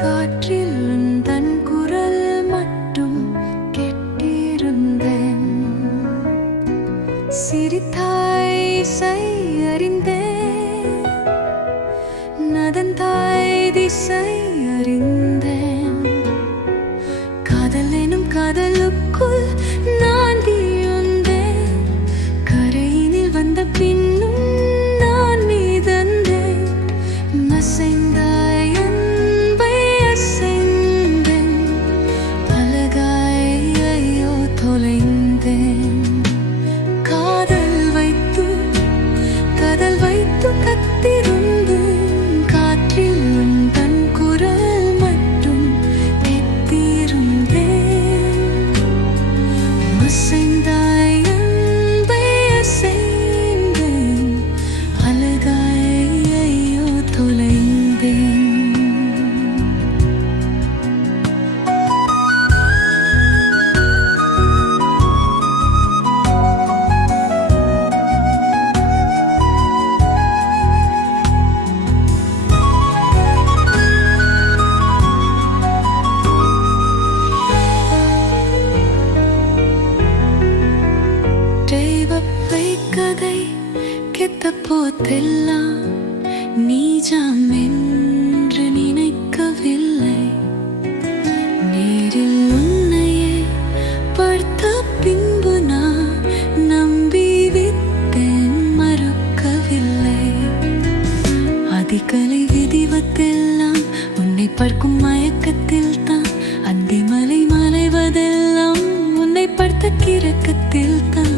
காற்றில் உந்தன் குரல் மட்டும் கேட்டிருந்தேன். சிரித்தாய் இசை அறிந்தேன், நடந்தாய் திசை அறிந்தேன். காதல் எனும் கடலுக்குள் நான் வீழ்ந்தேன். கரையினில் வந்த பின்னும் நான் மீதந்தேன். அசைந்தாய் அன்பை அசைந்தேன். அழகாய் ஐயோ தொலைந்தேன். காதல் வைத்து கத்திருந்தேன். காற்றில் உந்தன் குரல் மட்டும் கேட்டிருந்தேன். அசைந்தாய் அன்பை அசைந்தேன். அழகாய் ஐயோ தொலைந்தேன். கதை கெட்ட போதெல்லாம் நீஜம் என்று நினைக்கவில்லை. நேரில் உன்னையே பார்த்த பின்பு நான் நம்பி விட்டேன், மறுக்கவில்லை. அதிகாலை விதிவதெல்லாம் உன்னை பார்க்கும் மயக்கத்தில் தான். அந்தி மலை மலைவதெல்லாம் உன்னை பார்த்த கிறக்கத்தில் தான்.